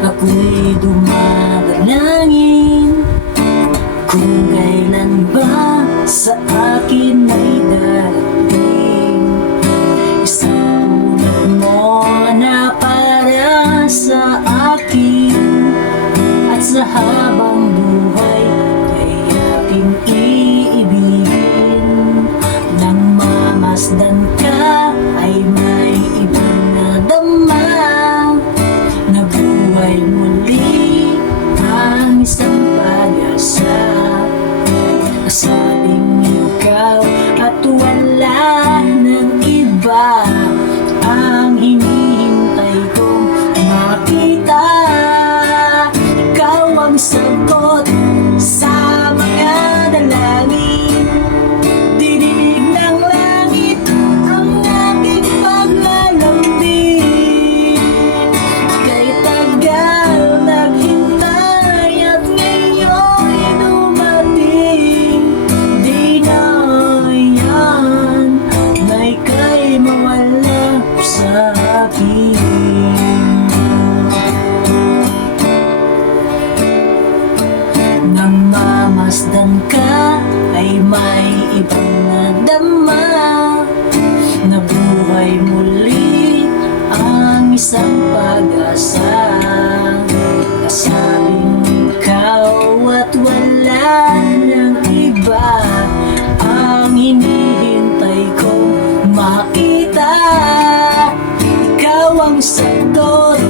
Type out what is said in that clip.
Ako'y dumadalangin Kung kailan ba sa akin ay darating? Isang ulat mo na para sa akin. At sa habang buhay ay aking iibigin. Nang mamasdan wala ng iba Ang hinihintay kong makita. Ikaw ang sagot mamasdan ka ay may ibang nadama. Na buhay muli ang isang pag-asa. Kasabing ikaw at wala ng iba. Ang hinihintay kong makita Ikaw ang sagot sa